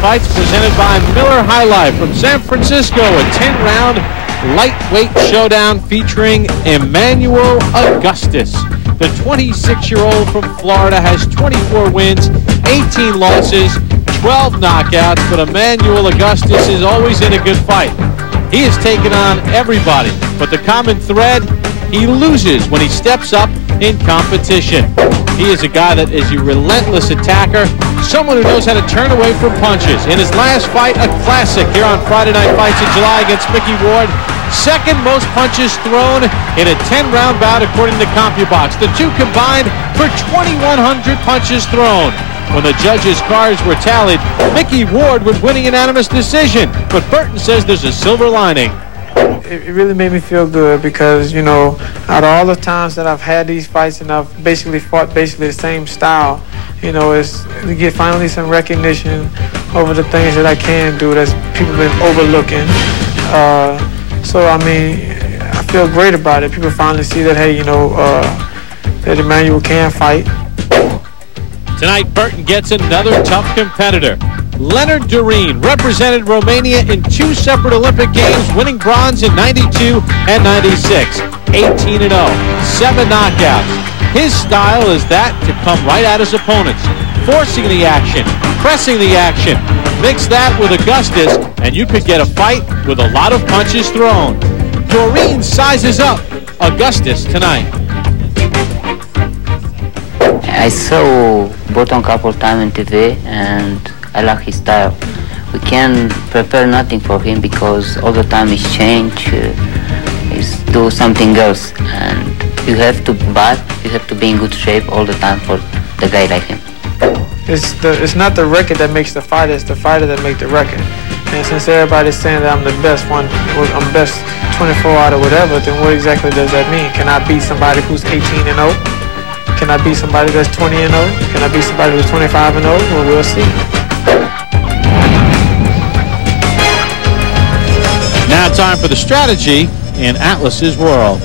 Fights presented by Miller High Life from San Francisco. A 10-round lightweight showdown featuring Emanuel Augustus. The 26-year-old from Florida has 24 wins, 18 losses, 12 knockouts, but Emanuel Augustus is always in a good fight. He has taken on everybody, but the common thread, he loses when he steps up in competition. He is a guy that is a relentless attacker, someone who knows how to turn away from punches. In his last fight, a classic here on Friday Night Fights in July against Mickey Ward, second most punches thrown in a 10-round bout according to CompuBox. The two combined for 2,100 punches thrown. When the judges' cards were tallied, Mickey Ward would win a unanimous decision, but Burton says there's a silver lining. It really made me feel good because, you know, out of all the times that I've had these fights and I've basically fought the same style, you know, it's to get finally some recognition over the things that I can do that people have been overlooking. So, I mean, I feel great about it. People finally see that, hey, you know, that Emanuel can fight. Tonight, Burton gets another tough competitor. Leonard Dorin represented Romania in 2 separate Olympic Games, winning bronze in '92 and '96. 18-0, 7 knockouts. His style is that to come right at his opponents, forcing the action, pressing the action. Mix that with Augustus, and you could get a fight with a lot of punches thrown. Dorin sizes up Augustus tonight. I saw Burton a couple times on TV, and I like his style. We can prepare nothing for him because all the time he's change, he's do something else, and you have to be in good shape all the time for the guy like him. It's not the record that makes the fighter, it's the fighter that makes the record. And since everybody's saying that I'm the best one, I'm best 24 out of whatever, then what exactly does that mean? Can I beat somebody who's 18-0? Can I beat somebody that's 20-0? Can I beat somebody who's 25-0? Well, we'll see. Now time for the strategy in Atlas's world.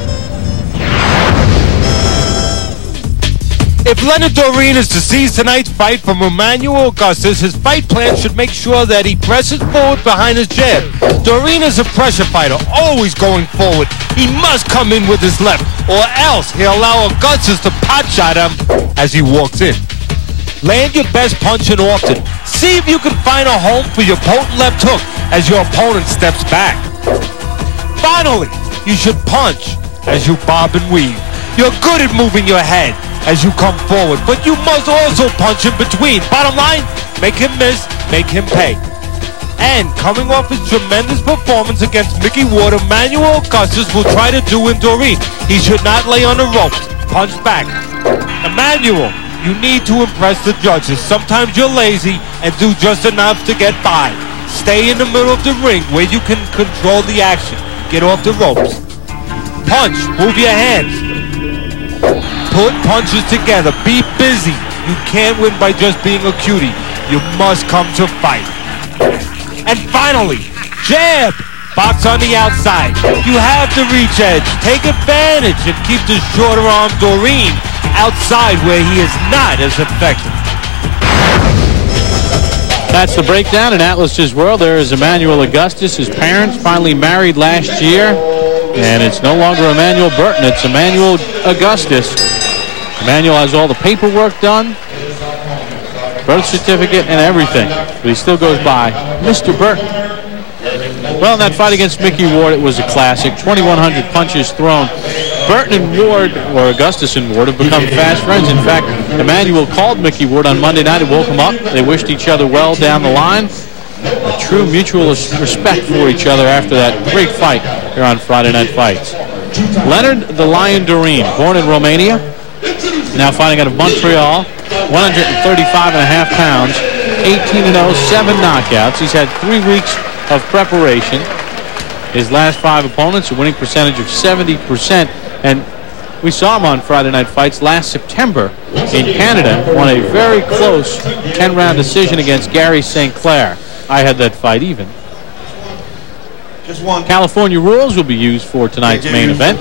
If Leonard Dorin is to seize tonight's fight from Emanuel Augustus, his fight plan should make sure that he presses forward behind his jab. Dorin is a pressure fighter, always going forward. He must come in with his left, or else he'll allow Augustus to potshot him as he walks in. Land your best punching often. See if you can find a home for your potent left hook as your opponent steps back. Finally, you should punch as you bob and weave. You're good at moving your head as you come forward, but you must also punch in between. Bottom line, make him miss, make him pay. And coming off his tremendous performance against Mickey Ward, Emanuel Augustus will try to do in Dorin. He should not lay on the ropes. Punch back. Emanuel, you need to impress the judges. Sometimes you're lazy and do just enough to get by. Stay in the middle of the ring where you can control the action. Get off the ropes. Punch, move your hands. Put punches together. Be busy. You can't win by just being a cutie. You must come to fight. And finally, jab. Box on the outside. You have the reach edge. Take advantage and keep the shorter arm Dorin outside where he is not as effective. That's the breakdown in Atlas's world. There is Emanuel Augustus. His parents finally married last year. And it's no longer Emanuel Burton. It's Emanuel Augustus. Emanuel has all the paperwork done, birth certificate and everything, but he still goes by Mr. Burton. Well, in that fight against Mickey Ward, it was a classic. 2,100 punches thrown. Burton and Ward, or Augustus and Ward, have become fast friends. In fact, Emanuel called Mickey Ward on Monday night and woke him up. They wished each other well down the line. A true mutual respect for each other after that great fight here on Friday Night Fights. Leonard the Lion Dorin, born in Romania, now fighting out of Montreal, 135.5 pounds, 18-0, 7 knockouts. He's had 3 weeks of preparation. His last 5 opponents, a winning percentage of 70%. And we saw him on Friday Night Fights last September in Canada, won a very close 10-round decision against Gary St. Clair. I had that fight even. California rules will be used for tonight's main event,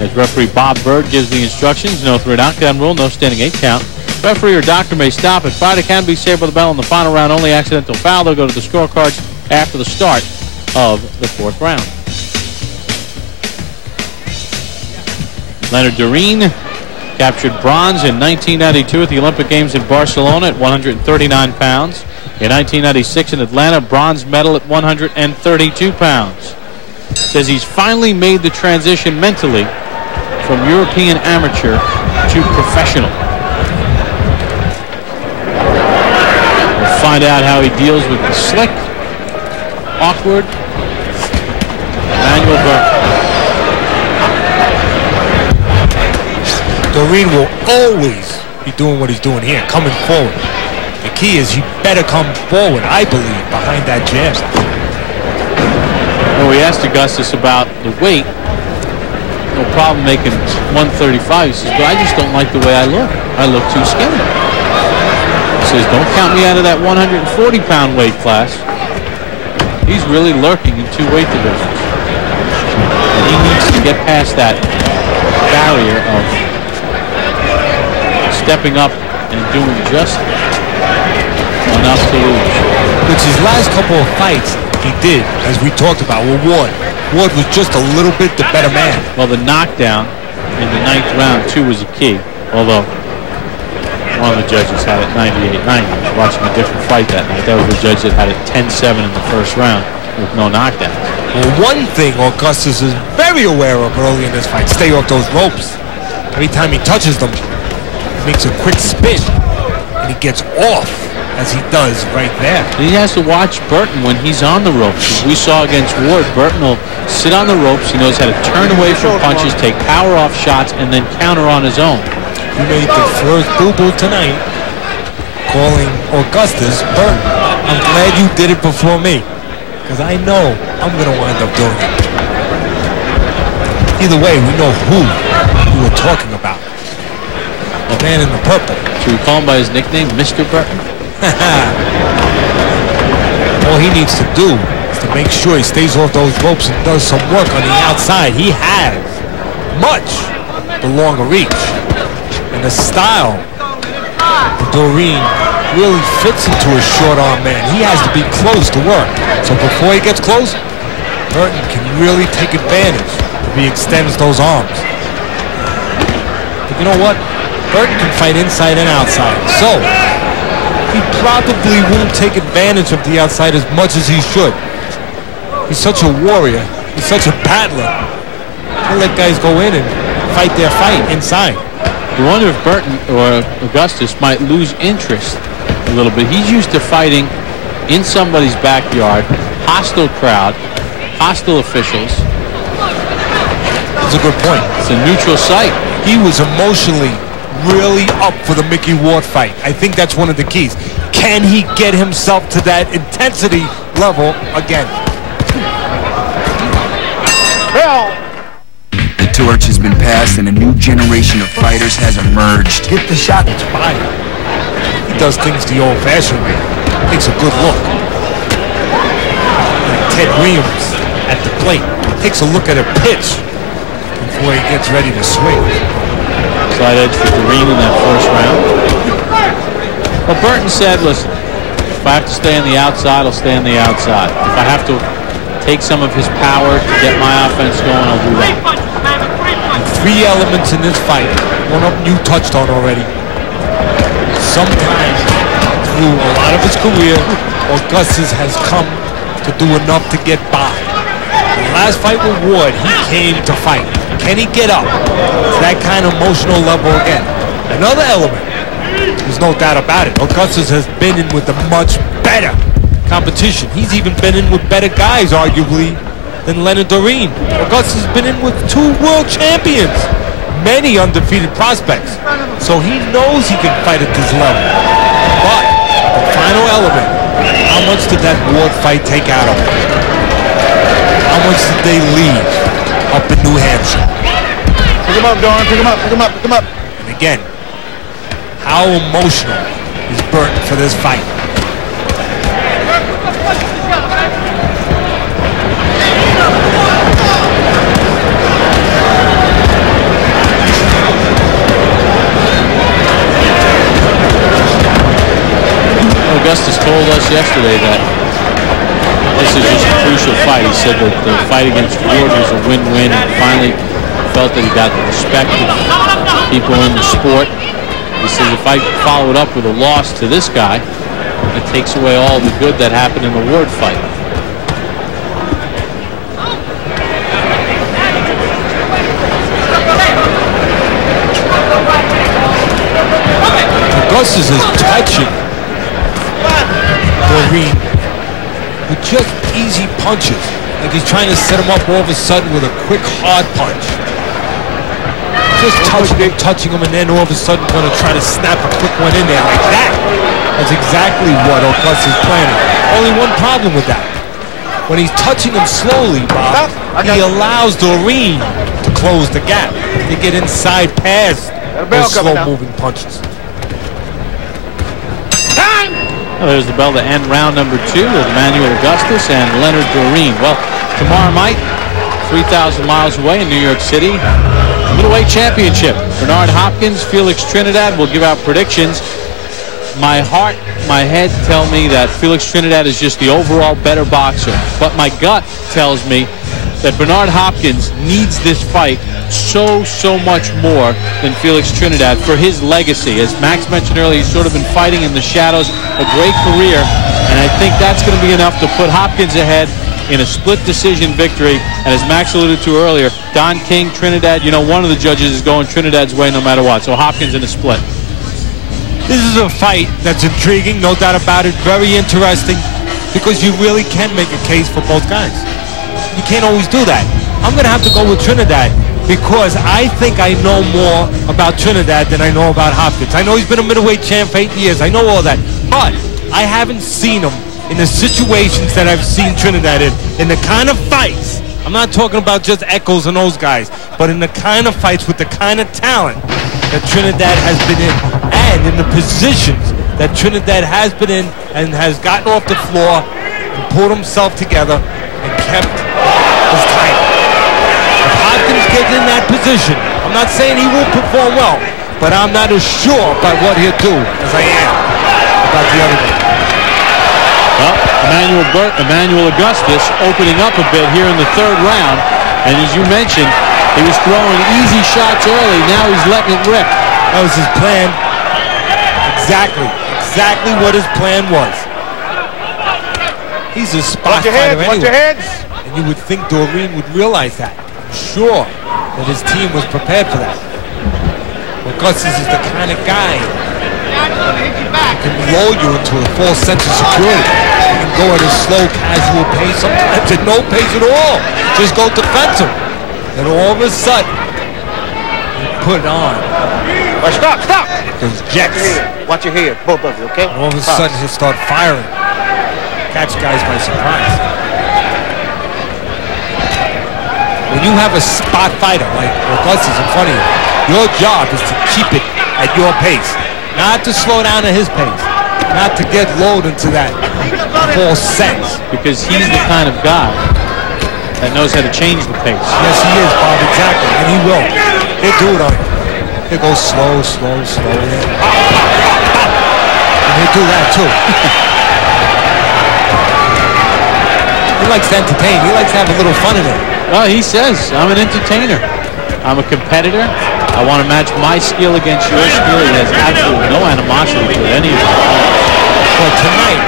as referee Bob Bird gives the instructions. No 3 knockdown rule, no standing 8 count. Referee or doctor may stop it. Fighter can be saved by the bell in the final round. Only accidental foul. They'll go to the scorecards after the start of the 4th round. Leonard Dorin captured bronze in 1992 at the Olympic Games in Barcelona at 139 pounds. In 1996 in Atlanta, bronze medal at 132 pounds. Says he's finally made the transition mentally from European amateur to professional. We'll find out how he deals with the slick, awkward Emanuel Burton. Dorin will always be doing what he's doing here, coming forward. The key is he better come forward, I believe, behind that jab. Well, we asked Augustus about the weight. No problem making 135. He says, but I just don't like the way I look. I look too skinny. He says, don't count me out of that 140-pound weight class. He's really lurking in 2 weight divisions. And he needs to get past that barrier of stepping up and doing just enough to lose. Which his last couple of fights he did, as we talked about, with Ward. Ward was just a little bit the better man. Well, the knockdown in the 9th round, too, was a key. Although one of the judges had it 98-90. I was watching a different fight that night. That was the judge that had it 10-7 in the 1st round with no knockdowns. Well, one thing Augustus is very aware of early in this fight, stay off those ropes. Every time he touches them, he makes a quick spin, and he gets off, as he does right there. He has to watch Burton when he's on the ropes. As we saw against Ward, Burton will sit on the ropes. He knows how to turn away from punches, take power off shots, and then counter on his own. You made the first boo-boo tonight, calling Augustus Burton. I'm glad you did it before me, because I know I'm going to wind up doing it. Either way, we know who you were talking about. The man in the purple. Should we call him by his nickname, Mr. Burton? All he needs to do is to make sure he stays off those ropes and does some work on the outside. He has much the longer reach. And the style of Dorin really fits into a short arm man. He has to be close to work. So before he gets close, Burton can really take advantage if he extends those arms. But you know what? Burton can fight inside and outside. So he probably won't take advantage of the outside as much as he should. He's such a warrior. He's such a battler. He'll let guys go in and fight their fight inside. You wonder if Burton or Augustus might lose interest a little bit. He's used to fighting in somebody's backyard, hostile crowd, hostile officials. That's a good point. It's a neutral site. He was emotionally really up for the Mickey Ward fight. I think that's one of the keys. Can he get himself to that intensity level again? The torch has been passed and a new generation of fighters has emerged. Get the shot. It's fine. He does things the old-fashioned way. Takes a good look. Like Ted Williams at the plate. Takes a look at a pitch before he gets ready to swing. Side edge for Dorin in that 1st round. Well, Burton said, listen, if I have to stay on the outside, I'll stay on the outside. If I have to take some of his power to get my offense going, I'll do that. And 3 elements in this fight. One of them you touched on already. Sometimes, through a lot of his career, Augustus has come to do enough to get by. The last fight with Ward, he came to fight. Can he get up to that kind of emotional level again? Another element, there's no doubt about it, Augustus has been in with a much better competition. He's even been in with better guys, arguably, than Leonard Dorin. Augustus has been in with 2 world champions, many undefeated prospects. So he knows he can fight at this level. But the final element, how much did that Ward fight take out of him? How much did they leave up in New Hampshire? Pick him up, Dorin. Pick him up, pick him up, pick him up. And again, how emotional is Burton for this fight? yesterday that this is just a crucial fight. He said that the fight against Ward was a win-win, and finally felt that he got the respect of people in the sport. He says, if I followed up with a loss to this guy, it takes away all the good that happened in the Ward fight. Augustus is touching Dorin with just easy punches. Like he's trying to set him up all of a sudden with a quick, hard punch. Just touching him, and then all of a sudden going to try to snap a quick one in there like that. That's exactly what Augustus is planning. Only one problem with that. When he's touching him slowly, Bob, he allows Dorin to close the gap, to get inside past those slow-moving punches. Well, there's the bell to end round number 2 with Emanuel Augustus and Leonard Dorin. Well, tomorrow night, 3,000 miles away in New York City, middleweight championship. Bernard Hopkins, Felix Trinidad will give out predictions. My heart, my head tell me that Felix Trinidad is just the overall better boxer. But my gut tells me that Bernard Hopkins needs this fight so much more than Felix Trinidad for his legacy. As Max mentioned earlier, he's sort of been fighting in the shadows, a great career, and I think that's going to be enough to put Hopkins ahead in a split decision victory. And as Max alluded to earlier, Don King, Trinidad, you know, one of the judges is going Trinidad's way no matter what. So Hopkins in a split. This is a fight that's intriguing, no doubt about it, very interesting, because you really can make a case for both guys. You can't always do that. I'm going to have to go with Trinidad because I think I know more about Trinidad than I know about Hopkins. I know he's been a middleweight champ for 8 years. I know all that. But I haven't seen him in the situations that I've seen Trinidad in the kind of fights. I'm not talking about just Eccles and those guys, but in the kind of fights with the kind of talent that Trinidad has been in, and in the positions that Trinidad has been in and has gotten off the floor and pulled himself together and kept his title. If Hopkins gets in that position, I'm not saying he will perform well, but I'm not as sure about what he'll do as I am about the other guy. Well, Emanuel Augustus opening up a bit here in the 3rd round, and as you mentioned, he was throwing easy shots early. Now he's letting it rip. That was his plan. Exactly what his plan was. He's a spot fighter anyway. Watch your heads. And you would think Dorin would realize that. I'm sure that his team was prepared for that. Augustus is the kind of guy who can lull you into a false sense of security. He can go at a slow, casual pace, sometimes at no pace at all. Just go defensive. And all of a sudden, you put on. Stop! Those jets. Watch your head, both of you, okay? And all of a sudden, he'll start firing. Catch guys by surprise. When you have a spot fighter like Augustus in front of you, your job is to keep it at your pace. Not to slow down at his pace. Not to get lulled into that false sense. Because he's the kind of guy that knows how to change the pace. Yes, he is, Bob, exactly. And he will. He'll do it on you. He'll go slow. And he'll do that, too. He likes to entertain. He likes to have a little fun in it. Well, he says, I'm an entertainer. I'm a competitor. I want to match my skill against your skill. He has absolutely no animosity to any of them. But tonight,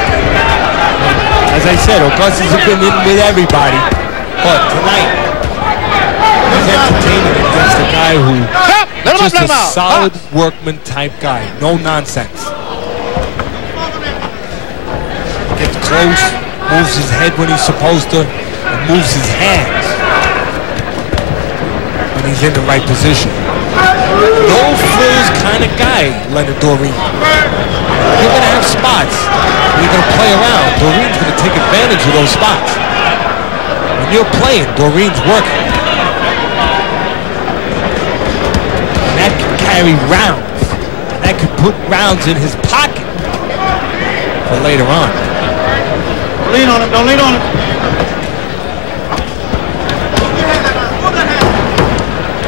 as I said, Augustus has been in with everybody. But tonight, he's entertaining against a guy who just a solid workman type guy. No nonsense. Gets close, moves his head when he's supposed to, and moves his hands when he's in the right position. No frills kind of guy, Leonard Dorin. You're going to have spots. You're going to play around. Dorin's going to take advantage of those spots. When you're playing, Dorin's working. And that can carry rounds. And that could put rounds in his pocket for later on. Lean on him, don't lean on him.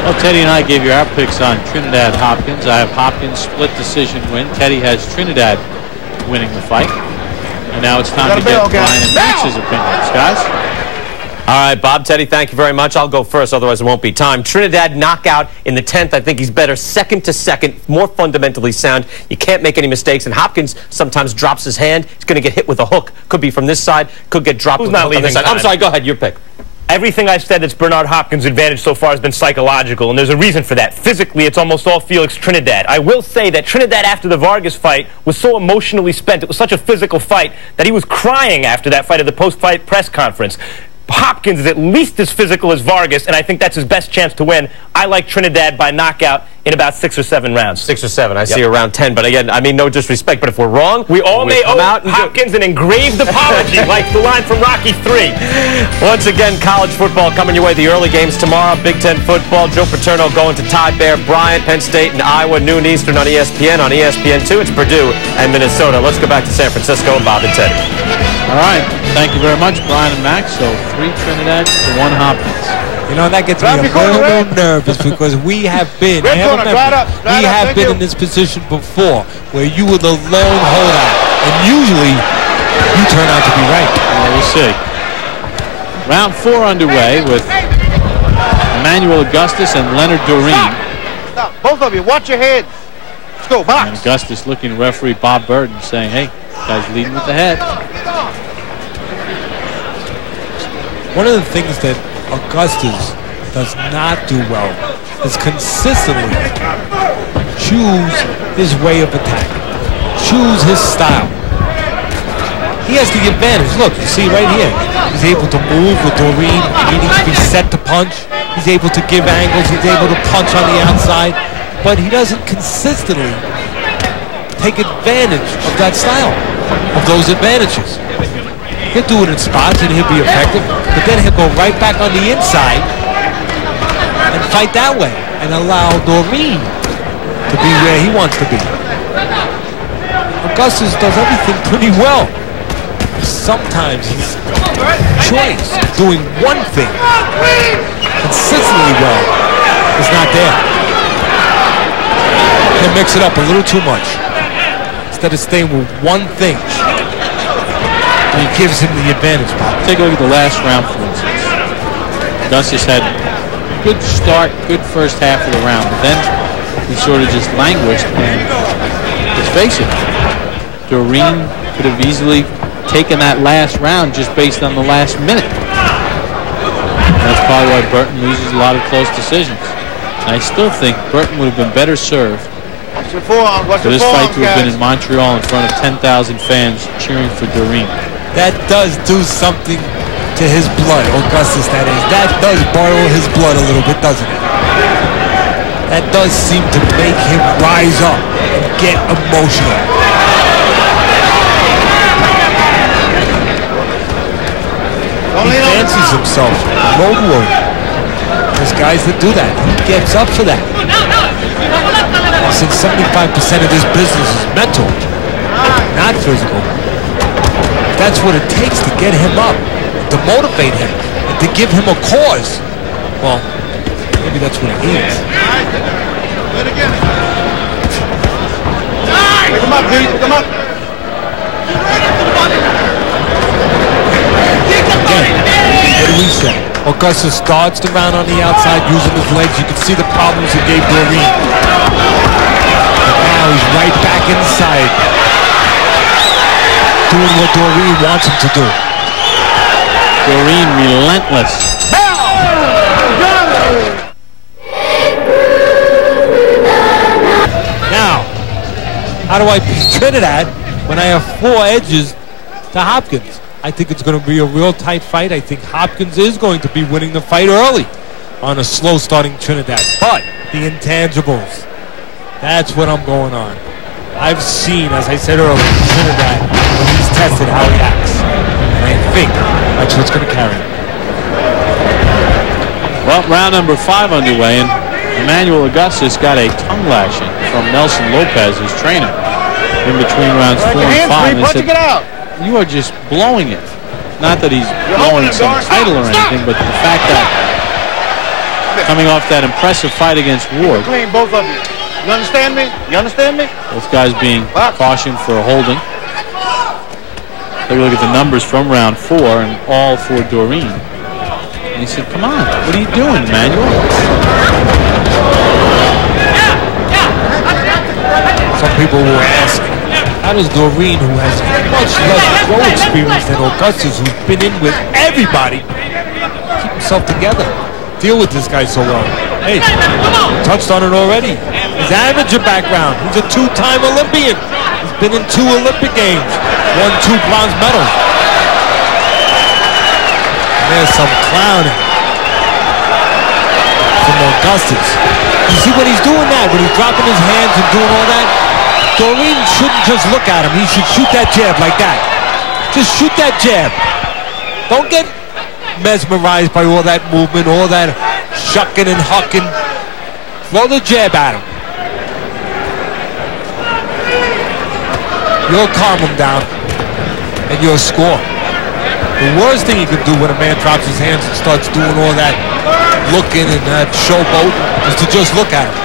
Well, Teddy and I gave you our picks on Trinidad Hopkins. I have Hopkins split decision win. Teddy has Trinidad winning the fight. And now it's time to get Brian and Max's opinions, guys. All right, Bob, Teddy, thank you very much. I'll go first, otherwise it won't be time. Trinidad knockout in the 10th. I think he's better second to second, more fundamentally sound. You can't make any mistakes. And Hopkins sometimes drops his hand. He's going to get hit with a hook. Could be from this side. Could get dropped with a hook on this side. I'm sorry, go ahead. Your pick. Everything I've said that's Bernard Hopkins' advantage so far has been psychological, and there's a reason for that. Physically, it's almost all Felix Trinidad. I will say that Trinidad, after the Vargas fight, was so emotionally spent. It was such a physical fight that he was crying after that fight at the post-fight press conference. Hopkins is at least as physical as Vargas, and I think that's his best chance to win. I like Trinidad by knockout in about 6 or 7 rounds. 6 or 7. I see around 10. But again, I mean, no disrespect, but if we're wrong, we all may owe Hopkins an engraved apology, like the line from Rocky III. Once again, college football coming your way. The early games tomorrow. Big Ten football. Joe Paterno going to Ty Bear Bryant, Penn State, and Iowa, noon Eastern on ESPN. On ESPN2, it's Purdue and Minnesota. Let's go back to San Francisco and Bob and Teddy. All right. Thank you very much, Brian and Max. So 3 Trinidad to 1 Hopkins. You know, that gets me a little nervous because we have been, we have been in this position before where you were the lone holdout, and usually you turn out to be right. Well, we'll see. Round 4 underway with Emanuel Augustus and Leonard Dorin. Stop. Both of you, watch your heads. Let's go, box. And Augustus looking at referee Bob Burton saying, hey, guy's leading with the head. One of the things that Augustus does not do well is consistently choose his way of attack, choose his style. He has the advantage. Look, you see right here, he's able to move with Dorin, needing to be set to punch. He's able to give angles, he's able to punch on the outside, but he doesn't consistently take advantage of that style, of those advantages. He'll do it in spots and he'll be effective, but then he'll go right back on the inside and fight that way and allow Dorin to be where he wants to be. Augustus does everything pretty well. Sometimes his choice of doing one thing consistently well is not there. He'll mix it up a little too much. Instead of staying with one thing, he gives him the advantage, Bob. Take a look at the last round, for instance. Augustus had a good start, good first half of the round, but then he sort of just languished, and let's face it, Dorin could have easily taken that last round just based on the last minute. That's probably why Burton loses a lot of close decisions. And I still think Burton would have been better served for this fight to have been in Montreal in front of 10,000 fans cheering for Dorin. That does do something to his blood, Augustus, that is. That does boil his blood a little bit, doesn't it? That does seem to make him rise up and get emotional. He fancies himself a road warrior. There's guys that do that. He gets up for that. Since 75% of this business is mental, not physical, that's what it takes to get him up, to motivate him, and to give him a cause. Well, maybe that's what he needs. Pick him up, dude. Pick him up. Again, what do we say? Augustus starts the round on the outside using his legs. You can see the problems he gave Dorin. But now he's right back inside, doing what Dorin wants him to do. Dorin relentless. Now, how do I beat Trinidad when I have 4 edges to Hopkins? I think it's going to be a real tight fight. I think Hopkins is going to be winning the fight early on a slow starting Trinidad. But the intangibles, that's what I'm going on. I've seen, as I said earlier, Trinidad, when he's tested, how he acts. And I think that's what's going to carry him. Well, round number 5 underway, and Emanuel Augustus got a tongue lashing from Nelson Lopez, his trainer, in between rounds 4 and 5. And said, you are just blowing it. Not that he's blowing some title or anything, but the fact that coming off that impressive fight against Ward. Clean, both of you. You understand me? You understand me? Both guys being cautioned for a holding. Take a look at the numbers from round 4 and all for Dorin. And he said, come on, what are you doing, Emanuel? Some people will ask, how does Dorin, who has much less pro experience than Augustus, who's been in with everybody, keep himself together, deal with this guy so well? Hey, touched on it already. His amateur background. He's a 2-time Olympian. He's been in 2 Olympic Games, won 2 bronze medals. And there's some clowning from Augustus. You see when he's doing that, when he's dropping his hands and doing all that, Dorin shouldn't just look at him. He should shoot that jab like that. Just shoot that jab. Don't get mesmerized by all that movement, all that shucking and hucking. Throw the jab at him. You'll calm him down, and you'll score. The worst thing you can do when a man drops his hands and starts doing all that looking and that showboat is to just look at him.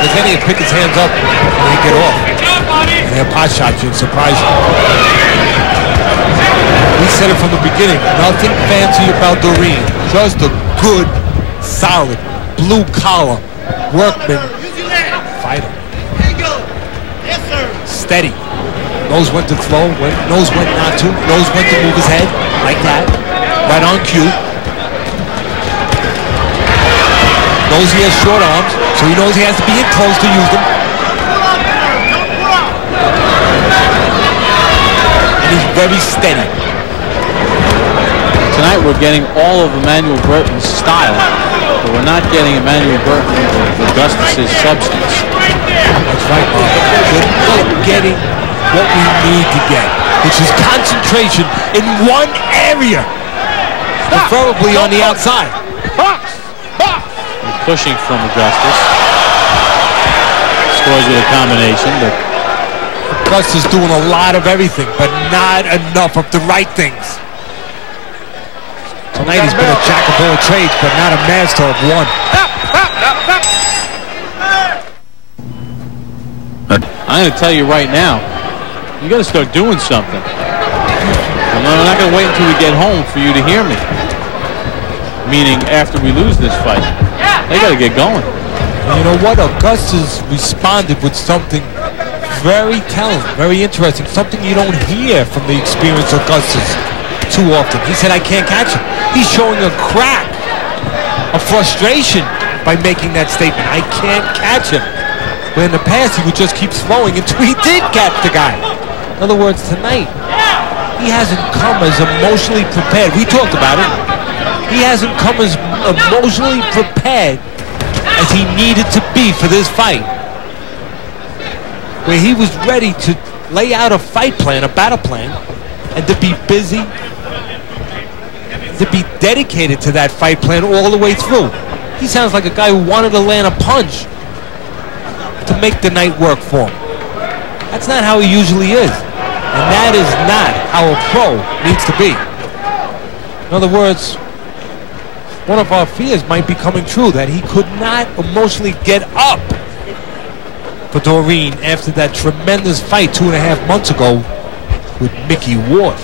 Because then he'll pick his hands up and he'll get off. And he'll pot shot you and surprise you. We said it from the beginning. Nothing fancy about Dorin. Just a good, solid, blue-collar workman fighter. Steady. Knows when to throw, knows when not to, knows when to move his head, like that. Right on cue. Knows he has short arms, so he knows he has to be in close to use them. And he's very steady. Tonight we're getting all of Emanuel Burton's style, but we're not getting Emanuel Burton or Augustus' substance. That's right, Bob. We're not getting what we need to get, which is concentration in one area, preferably on the outside. Pushing from Augustus. Scores with a combination, but Augustus doing a lot of everything, but not enough of the right things. Tonight he's been a jack of all trades, but not a master of one. I'm going to tell you right now, you got to start doing something. I'm not going to wait until we get home for you to hear me. Meaning after we lose this fight. They got to get going. And you know what? Augustus responded with something very telling, very interesting, something you don't hear from the experienced Augustus too often. He said, I can't catch him. He's showing a crack, a frustration by making that statement. I can't catch him. But in the past, he would just keep throwing until he did catch the guy. In other words, tonight, he hasn't come as emotionally prepared. We talked about it. He hasn't come as emotionally prepared as he needed to be for this fight, where he was ready to lay out a fight plan, a battle plan, and to be busy, to be dedicated to that fight plan all the way through. He sounds like a guy who wanted to land a punch to make the night work for him. That's not how he usually is, and that is not how a pro needs to be. In other words, one of our fears might be coming true, that he could not emotionally get up for Dorin after that tremendous fight 2.5 months ago with Mickey Ward.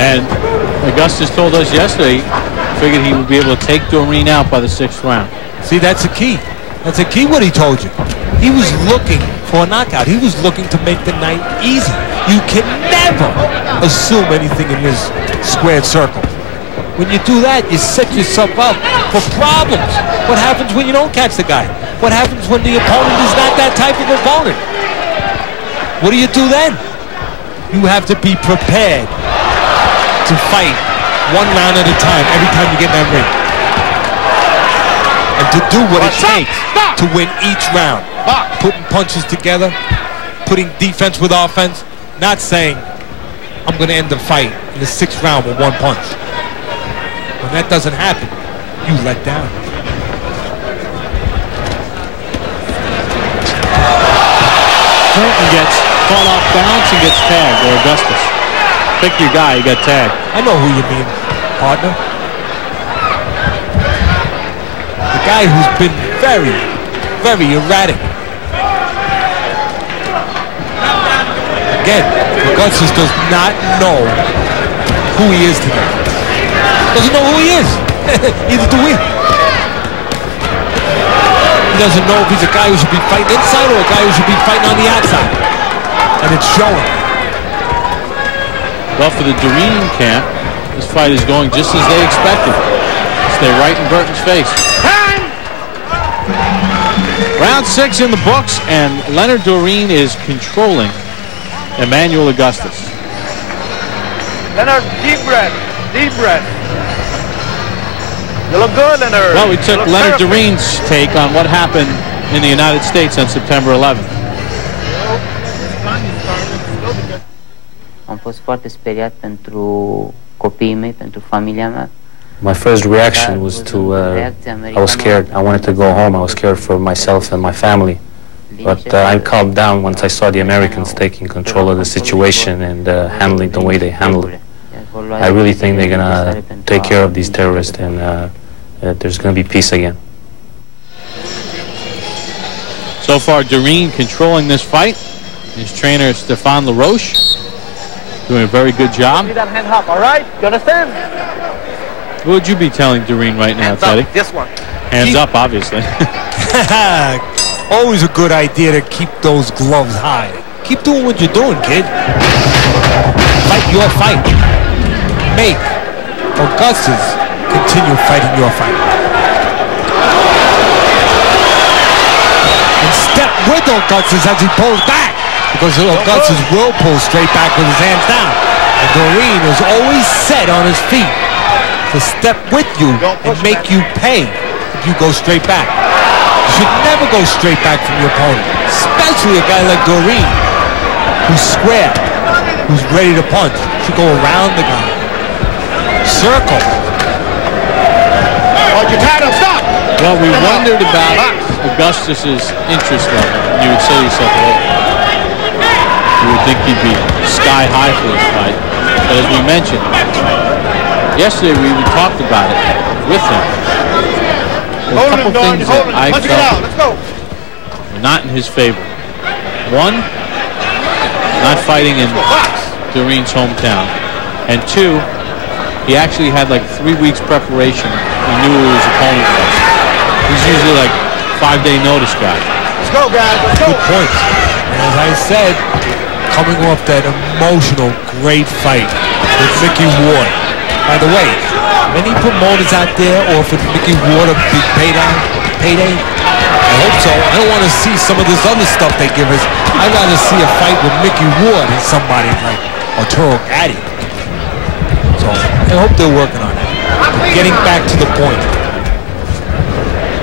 And Augustus told us yesterday, figured he would be able to take Dorin out by the 6th round. See, that's a key. That's a key what he told you. He was looking for a knockout. He was looking to make the night easy. You can never assume anything in this squared circle. When you do that, you set yourself up for problems. What happens when you don't catch the guy? What happens when the opponent is not that type of opponent? What do you do then? You have to be prepared to fight one round at a time every time you get in that ring. And to do what it takes to win each round. Putting punches together, putting defense with offense, not saying, I'm going to end the fight in the 6th round with one punch. When that doesn't happen, you let down. Burton gets caught off balance and gets tagged, or Augustus. Pick your guy, you got tagged. I know who you mean, partner. The guy who's been very, very erratic. again, Augustus does not know who he is today. Doesn't know who he is. Neither do we. He doesn't know if he's a guy who should be fighting inside or a guy who should be fighting on the outside. And it's showing. Well, for the Dorin camp, this fight is going just as they expected. Stay right in Burton's face. Round 6 in the books, and Leonard Dorin is controlling Emanuel Augustus. Leonard, deep breath. Deep breath. You look good, Leonard. Well, we took Leonard Dorin's take on what happened in the United States on September 11th. Am fost foarte speriat pentru copiii mei, pentru familia mea. My first reaction was I was scared. I wanted to go home. I was scared for myself and my family. But I calmed down once I saw the Americans taking control of the situation and handling the way they handled it. I really think they're going to take care of these terrorists, and there's going to be peace again. So far, Dorin controlling this fight. His trainer, Stéphane LaRoche, doing a very good job. See that hand up, all right? You understand? What would you be telling Dorin right now, Teddy? This one. Hands up, obviously. Always a good idea to keep those gloves high. Keep doing what you're doing, kid. Fight your fight. Make Augustus continue fighting your fight. And step with Augustus as he pulls back, because Augustus will pull straight back with his hands down. And Dorin is always set on his feet to step with you and make you pay if you go straight back. You should never go straight back from your opponent, especially a guy like Dorin, who's square, who's ready to punch. You should go around the guy. Circle. Oh, you tied up, stop! Well, we wondered about Augustus's interest level. You would say to yourself, well, you would think he'd be sky high for this fight. But as we mentioned, yesterday we talked about it with him. There were a couple things that I felt were not in his favor. One, not fighting in Dorin's hometown. And two, he actually had like 3 weeks preparation. He knew who his opponent was. He's usually like 5-day notice guy. Let's go, guys. Let's go. Good points. And as I said, coming off that emotional, great fight with Mickey Ward. By the way, many promoters out there offered Mickey Ward a big payday. I hope so. I don't want to see some of this other stuff they give us. I'd rather see a fight with Mickey Ward and somebody like Arturo Gatti. So I hope they're working on it. Getting back to the point,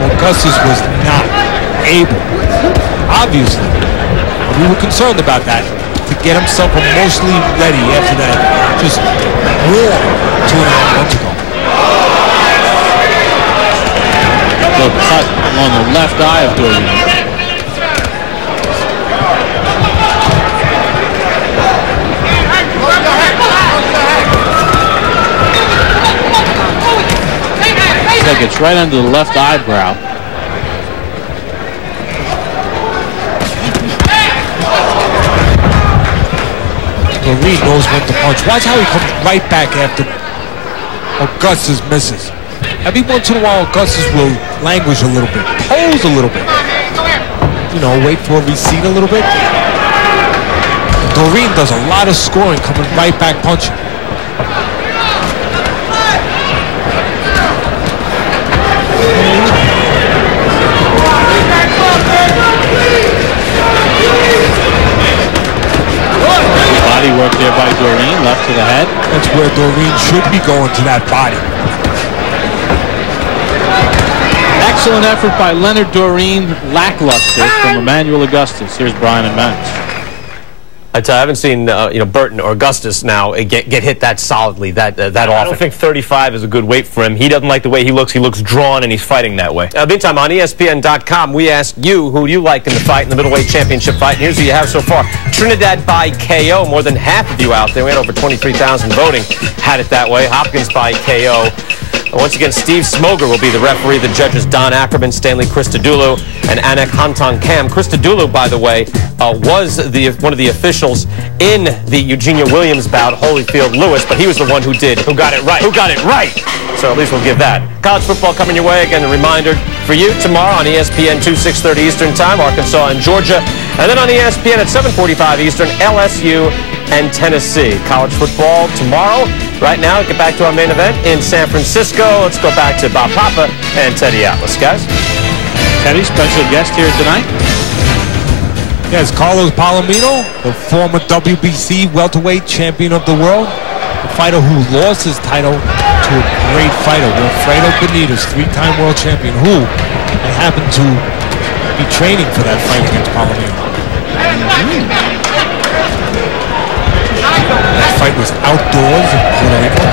Augustus was not able, obviously, we were concerned about that, to get himself emotionally ready after that just war 2.5 months ago. The cut on the left eye of Dorin. Like it's right under the left eyebrow. Dorin knows when to punch. Watch how he comes right back after Augustus misses. Every once in a while, Augustus will languish a little bit, pose a little bit. You know, wait for a receipt a little bit. Dorin does a lot of scoring, coming right back punching. Work there by Dorin, left to the head. That's where Dorin should be going, to that body. Excellent effort by Leonard Dorin, lackluster from Emanuel Augustus. Here's Brian and Max. I haven't seen Burton or Augustus now get hit that solidly, that often. I don't think 35 is a good weight for him. He doesn't like the way he looks. He looks drawn, and he's fighting that way. Meantime, on ESPN.com, we asked you who you liked in the fight, in the middleweight championship fight. And here's who you have so far. Trinidad by KO. More than half of you out there. We had over 23,000 voting. Had it that way. Hopkins by KO. Once again, Steve Smoger will be the referee. The judges Don Ackerman, Stanley Christodoulou, and Anek Hantan Kam. Christodoulou, by the way, was one of the officials in the Eugenia Williams bout, Holyfield-Lewis, but he was the one who got it right. So at least we'll give that. College football coming your way. Again, a reminder for you tomorrow on ESPN 2, 6:30 Eastern Time, Arkansas and Georgia. And then on ESPN at 7:45 Eastern, LSU and Tennessee. College football tomorrow. Right now, get back to our main event in San Francisco. Let's go back to Bob Papa and Teddy Atlas, guys. Teddy, special guest here tonight. Yes, Carlos Palomino, the former WBC welterweight champion of the world, the fighter who lost his title to a great fighter, Wilfredo Benitez, three-time world champion, who happened to be training for that fight against Palomino. That fight was outdoors in Puerto Rico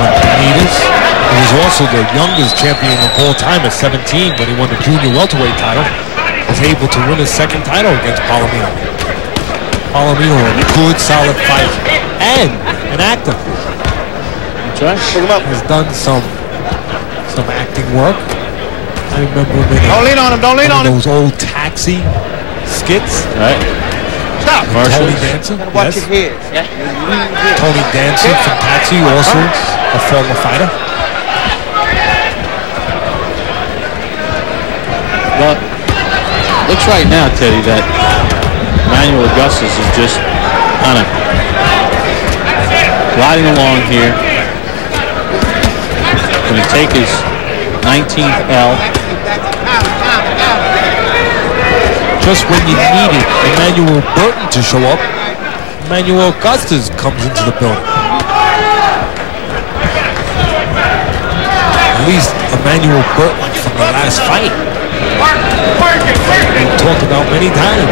when Benitez, who was also the youngest champion of all time at 17 when he won the junior welterweight title, was able to win his second title against Palomino. Palomino, a good, solid fighter and an actor. That's right. Has done some acting work. I remember him in Don't lean on him. Don't lean on him. those old Taxi skits. Right. Stop. Tony Dancer. Watch his head. Tony Dancer from Taxi, also a former fighter. Well, looks right now, Teddy, that Emanuel Augustus is just kind of gliding along here. Going to take his 19th L. Just when you needed Emanuel Burton to show up, Emanuel Augustus comes into the building. At least Emanuel Burton from the last fight. We talked about many times.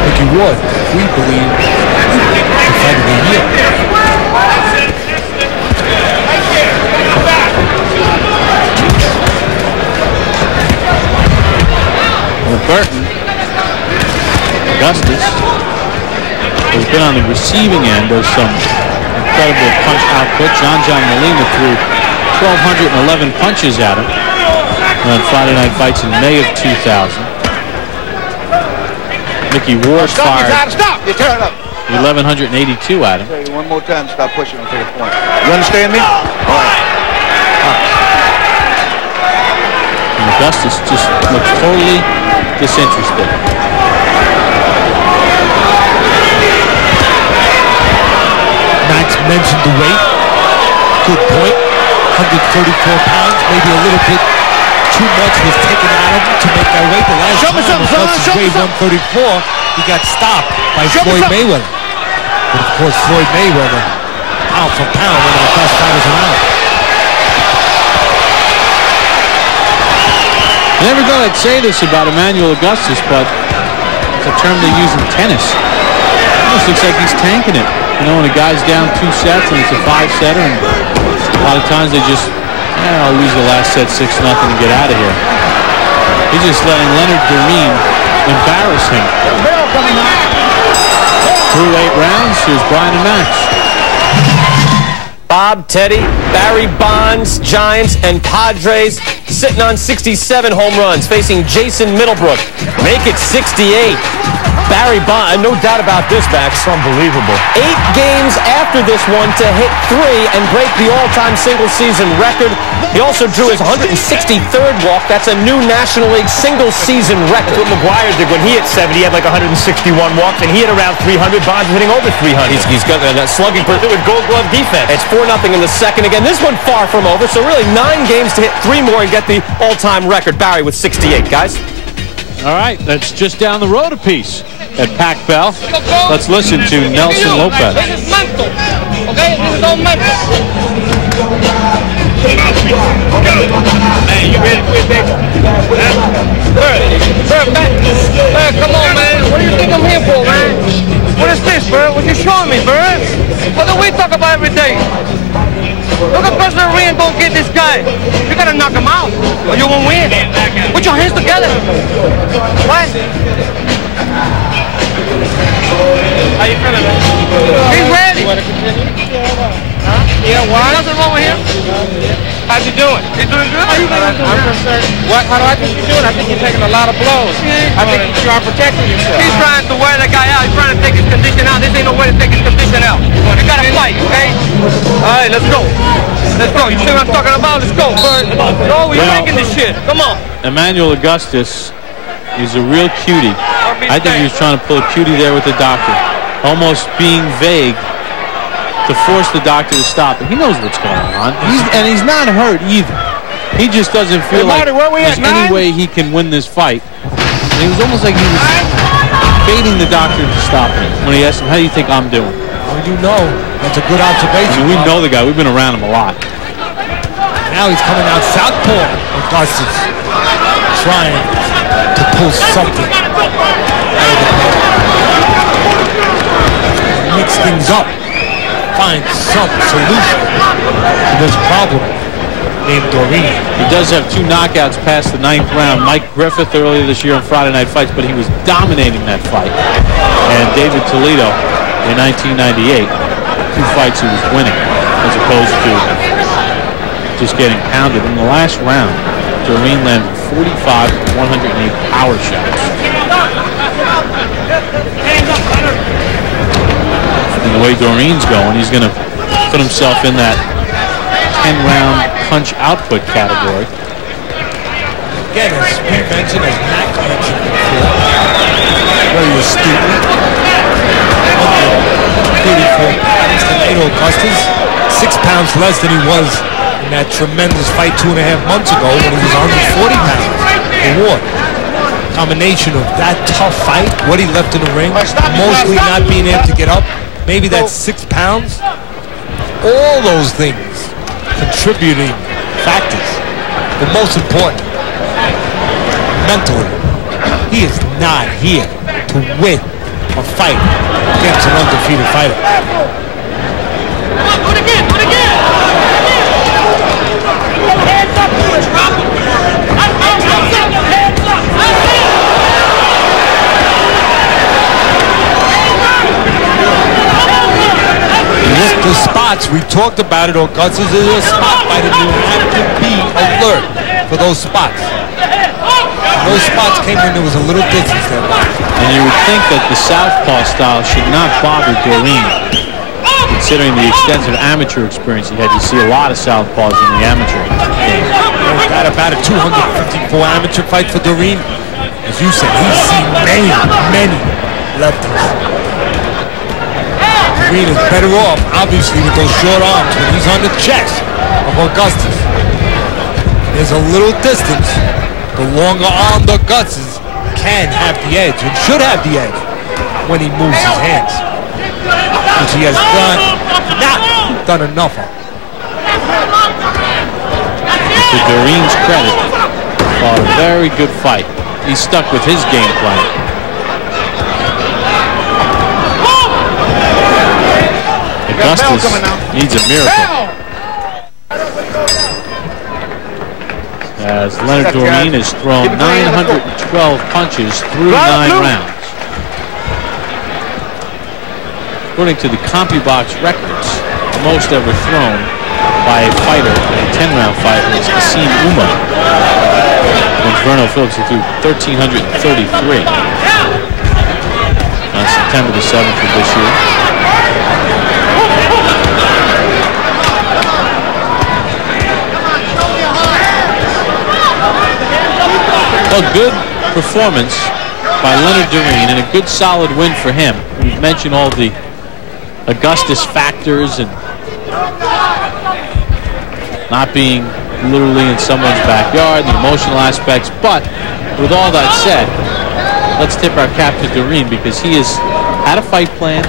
Mickey Ward, we believe, the fight of the year. Well, Burton, Augustus, has been on the receiving end of some incredible punch output. John Molina threw 1,211 punches at him on Friday Night Fights in May of 2000. Mickey Ward fired Stop. You turn up. 1,182 at him. I'll tell you one more time to stop pushing him to the point. You understand me? All right. And Augustus just looks totally disinterested. Max mentioned the weight. Good point. 134 pounds, maybe a little bit too much was taken out of him to make that weight. The last time he weighed 134, he got stopped by Floyd Mayweather. But of course, Floyd Mayweather, pound for pound, one of the best fighters around. I never thought I'd say this about Emanuel Augustus, but it's a term they use in tennis. It almost looks like he's tanking it. You know, when a guy's down 2 sets and it's a 5-setter, and a lot of times they just, I'll lose the last set 6-0 and get out of here. He's just letting Leonard Dorin embarrass him. Through 8 rounds, here's Brian and Max. Bob, Teddy, Barry Bonds, Giants, and Padres sitting on 67 home runs, facing Jason Middlebrook. Make it 68. Barry Bonds, no doubt about this, Max. Unbelievable. 8 games after this one to hit 3 and break the all-time single-season record. He also drew his 163rd walk. That's a new National League single-season record. That's what McGuire did when he hit 70. He had like 161 walks, and he hit around 300. Bonds is hitting over 300. He's got that slugging with Gold Glove defense. It's 4-0 in the second. Again, this one far from over, so really 9 games to hit 3 more and get the all-time record. Barry with 68, guys. All right, that's just down the road a piece at Pac Bell. Let's listen to Nelson Lopez. This is mental, okay? This is all mental. Man, you ready to quit, baby? Bird, come on, man. What do you think I'm here for, man? What is this, Bird? What you showing me, Bird? What do we talk about every day? Look at President Ring gonna get this guy. You gotta knock him out, or you won't win. Put your hands together. What? How you feeling, man? He's ready. Huh? Yeah, why? Nothing wrong with him. How's he doing? I'm concerned. What? How do I think you're doing? I think you're taking a lot of blows. I think you are protecting yourself. He's trying to wear that guy out. He's trying to take his condition out. This ain't no way to take his condition out. You gotta fight, okay? All right, let's go. Let's go. You see what I'm talking about? Let's go, Bert. No, we're making this shit. Come on. Emanuel Augustus is a real cutie. I think he was trying to pull a cutie there with the doctor, almost being vague to force the doctor to stop it. He knows what's going on, and he's not hurt either. He just doesn't feel like there's any way he can win this fight. And it was almost like he was baiting the doctor to stop him when he asked him, "How do you think I'm doing?" Well, you know, that's a good observation. I mean, we know the guy. We've been around him a lot. Now he's coming out southpaw. Augustus trying to pull something out of the pen. Mix things up. Find some solution to this problem named Dorin. He does have 2 knockouts past the 9th round. Mike Griffith earlier this year on Friday Night Fights, but he was dominating that fight. And David Toledo in 1998, 2 fights he was winning as opposed to just getting pounded. In the last round, Dorin landed 45 of 108 power shots. And the way Dorin's going, he's going to put himself in that 10-round punch output category. Again, as we mentioned, as Mac mentioned before, very astute. 134 pounds to Emanuel Augustus, 6 pounds less than he was in that tremendous fight 2.5 months ago when he was 140 pounds for war. Combination of that tough fight, what he left in the ring, mostly not being able to get up, maybe that's 6 pounds. All those things contributing factors. But most important, mentally, he is not here to win a fight against an undefeated fighter. Do it again! Do it again! Hands up! Drop him! The spots, we talked about it, Augustus is a spot fighter. You have to be alert for those spots. Those spots came when there was a little distance there. And you would think that the southpaw style should not bother Dorin, considering the extensive amateur experience he had. You see a lot of southpaws in the amateur game. We've had about a 254 amateur fight for Dorin. As you said, he's seen many lefties. Dorin is better off, obviously, with those short arms when he's on the chest of Augustus. There's a little distance. The longer armed Augustus can have the edge and should have the edge when he moves his hands, which he has not done enough of. To Dorin's credit, fought a very good fight. He stuck with his game plan. Augustus needs a miracle. As Leonard Dorin has thrown 912 punches through 9 rounds. According to the CompuBox records, the most ever thrown by a fighter in a 10-round fight was Kassim Uma. When Verno Phillips threw 1,333 on September the 7th of this year. A good performance by Leonard Dorin and a good solid win for him. We've mentioned all the Augustus factors and not being literally in someone's backyard, the emotional aspects, but with all that said, let's tip our cap to Dorin because he has had a fight plan.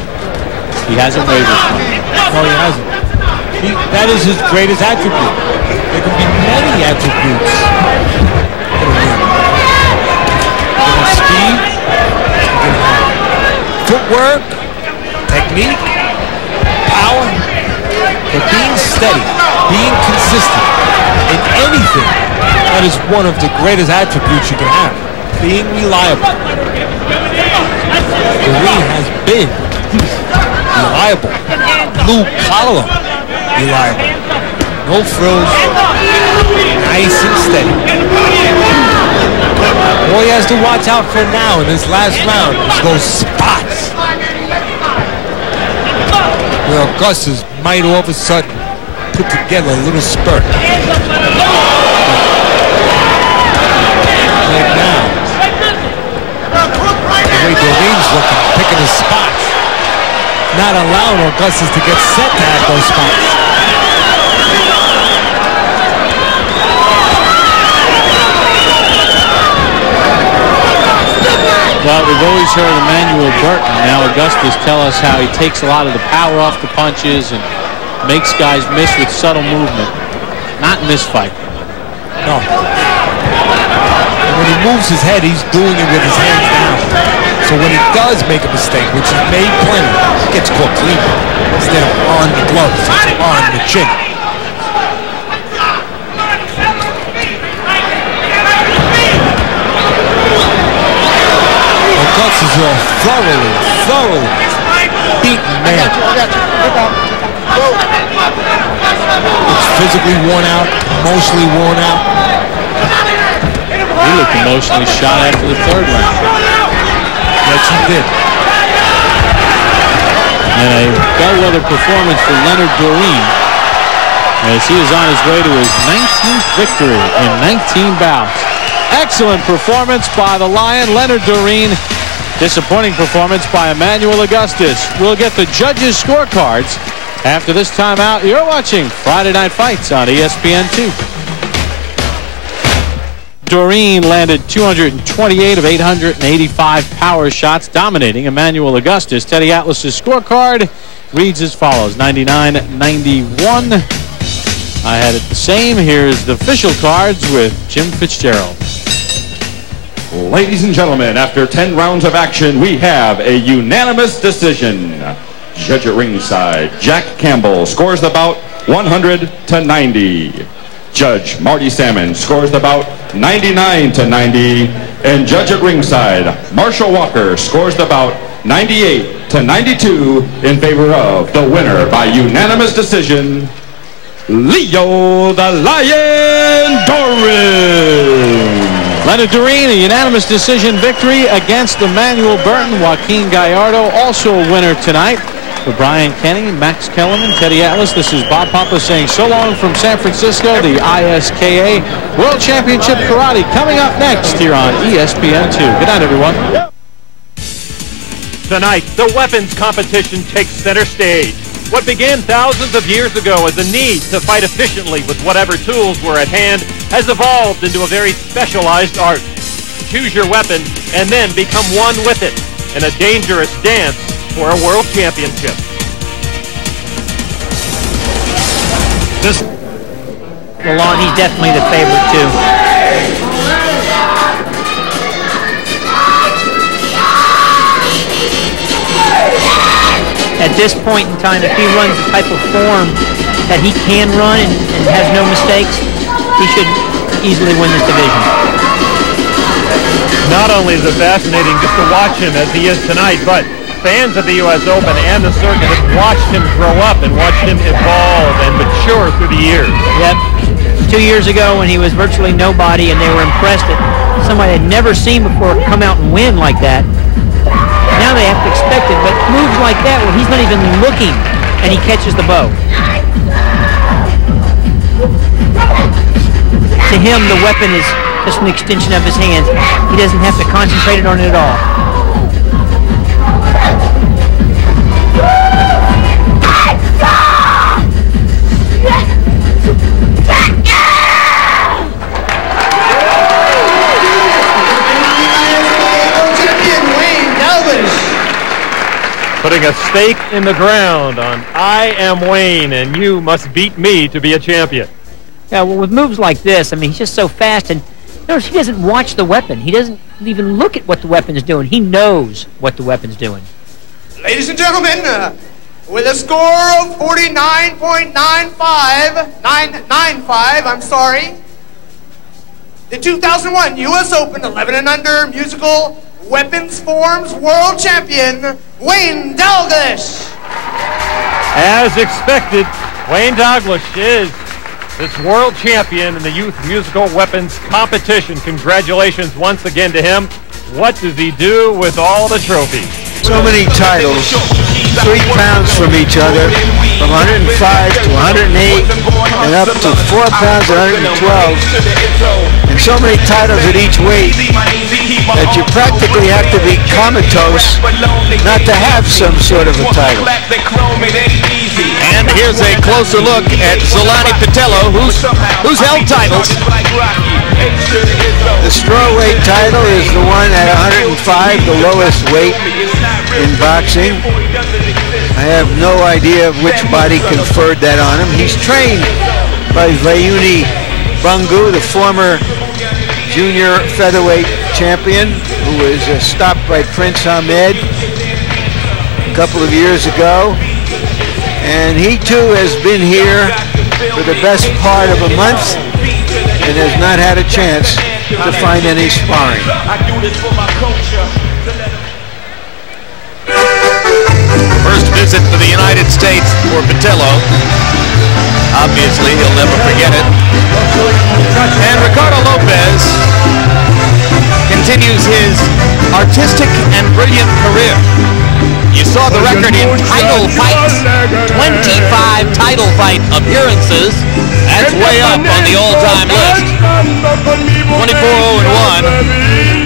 He hasn't wavered from it. No, he hasn't. That is his greatest attribute. There can be many attributes. Speed, footwork, technique, power, but being steady, being consistent in anything, that is one of the greatest attributes you can have. Being reliable. Dorin has been reliable. Blue collar reliable. No frills. nice and steady. All he has to watch out for now in this last round is those spots. Where Augustus might all of a sudden put together a little spurt. Right now, the way Dorin's looking, picking his spots, not allowing Augustus to get set to have those spots. Well, we've always heard Emanuel Burton. Now Augustus tell us how he takes a lot of the power off the punches and makes guys miss with subtle movement. Not in this fight. No. And when he moves his head, he's doing it with his hands down. So when he does make a mistake, which he's made plenty, he gets caught clean. Instead of on the gloves, it's on the chin. Augustus is a thoroughly beaten man. Looks physically worn out, emotionally worn out. He looked emotionally shot after the third round. Yes, he did. And a bellwether performance for Leonard Dorin as he is on his way to his 19th victory in 19 bouts. Excellent performance by the Lion, Leonard Dorin. Disappointing performance by Emanuel Augustus. We'll get the judges' scorecards after this timeout. You're watching Friday Night Fights on ESPN2. Dorin landed 228 of 885 power shots, dominating Emanuel Augustus. Teddy Atlas's scorecard reads as follows: 99-91. I had it the same. Here's the official cards with Jim Fitzgerald. Ladies and gentlemen, after 10 rounds of action, we have a unanimous decision. Judge at ringside, Jack Campbell scores the bout 100-90. Judge Marty Salmon scores the bout 99-90. And judge at ringside, Marshall Walker scores the bout 98-92 in favor of the winner by unanimous decision, Leo the Lion Dorin. Leonard Dorin, a unanimous decision victory against Emanuel Burton. Joaquin Gallardo, also a winner tonight. For Brian Kenny, Max Kellerman, Teddy Atlas, this is Bob Papa saying so long from San Francisco. The ISKA World Championship Karate coming up next here on ESPN2. Good night, everyone. Tonight, the weapons competition takes center stage. What began thousands of years ago as a need to fight efficiently with whatever tools were at hand has evolved into a very specialized art. Choose your weapon and then become one with it in a dangerous dance for a world championship. Milan, he's definitely the favorite too. At this point in time, if he runs the type of form that he can run and has no mistakes, he should easily win this division. Not only is it fascinating just to watch him as he is tonight, but fans of the U.S. Open and the circuit have watched him grow up and watched him evolve and mature through the years. Yep. 2 years ago when he was virtually nobody and they were impressed that somebody they'd never seen before come out and win like that. Now they have to expect it, but moves like that where he's not even looking and he catches the bow. To him, the weapon is just an extension of his hands. He doesn't have to concentrate on it at all. Putting a stake in the ground on I am Wayne and you must beat me to be a champion. Yeah, well, with moves like this, I mean, he's just so fast, and notice he doesn't watch the weapon. He doesn't even look at what the weapon is doing. He knows what the weapon's doing. Ladies and gentlemen, with a score of 49.95, I'm sorry, the 2001 U.S. Open 11 and under musical weapons forms world champion, Wayne Douglas. As expected, Wayne Douglas is this world champion in the youth musical weapons competition. Congratulations once again to him. What does he do with all the trophies? So many titles, 3 pounds from each other, from 105 to 108, and up to 4 pounds to 112, and so many titles at each weight that you practically have to be comatose not to have some sort of a title. And here's a closer look at Zolani Patello, who's held titles. The strawweight title is the one at 105, the lowest weight in boxing. I have no idea which body conferred that on him. He's trained by Vayuni Bungu, the former junior featherweight champion, who was stopped by Prince Ahmed a couple of years ago. And he too has been here for the best part of a month and has not had a chance to find any sparring. First visit to the United States for Patello. Obviously, he'll never forget it. And Ricardo Lopez continues his artistic and brilliant career. You saw the record in title fights, 25 title fight appearances. That's way up on the all-time list. 24-0-1,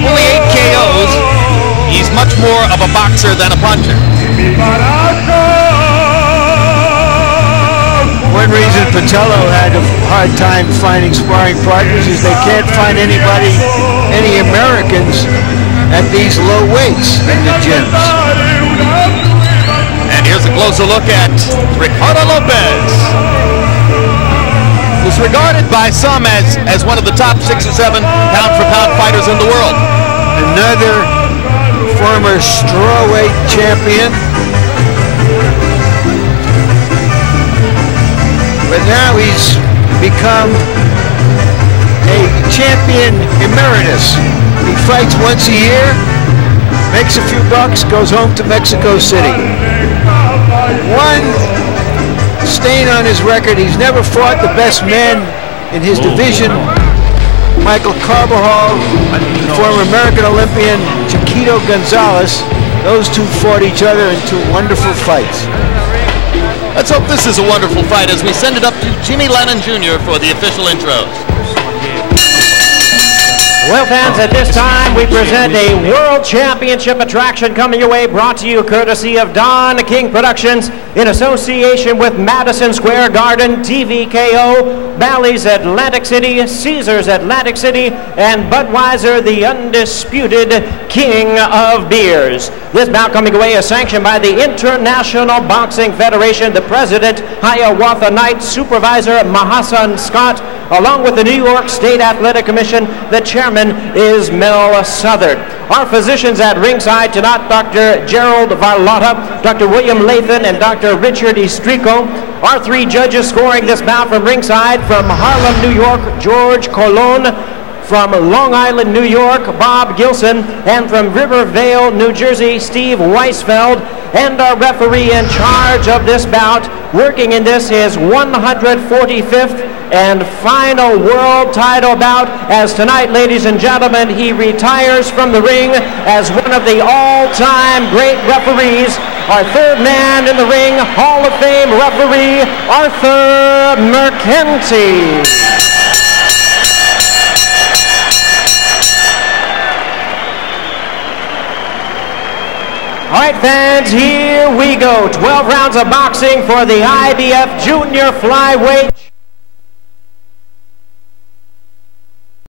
only 8 KOs. He's much more of a boxer than a puncher. One reason Patello had a hard time finding sparring partners is they can't find any Americans at these low weights in the gyms. And here's a closer look at Ricardo Lopez, who's regarded by some as one of the top 6 or 7 pound-for-pound fighters in the world. Another former strawweight champion. But now he's become a champion emeritus. He fights once a year, makes a few bucks, goes home to Mexico City. One stain on his record, he's never fought the best man in his division. Michael Carbajal, former American Olympian Chiquito Gonzalez. Those two fought each other in 2 wonderful fights. Let's hope this is a wonderful fight as we send it up to Jimmy Lennon Jr. for the official intros. Well, fans, at this time we present a World Championship attraction coming your way, brought to you courtesy of Don King Productions in association with Madison Square Garden, TVKO, Bally's Atlantic City, Caesars Atlantic City, and Budweiser, the undisputed king of beers. This bout coming away is sanctioned by the International Boxing Federation, the president, Hiawatha Knight, supervisor, Mahasan Scott, along with the New York State Athletic Commission. The chairman is Mel Southard. Our physicians at ringside tonight, Dr. Gerald Varlotta, Dr. William Lathan, and Dr. Richard Estrico. Our 3 judges scoring this bout from ringside: from Harlem, New York, George Colon; from Long Island, New York, Bob Gilson; and from Rivervale, New Jersey, Steve Weisfeld. And our referee in charge of this bout, working in this, his 145th and final world title bout, as tonight, ladies and gentlemen, he retires from the ring as one of the all-time great referees. Our 3rd man in the ring, Hall of Fame referee, Arthur Mercanti. All right, fans, here we go. 12 rounds of boxing for the IBF Junior Flyweight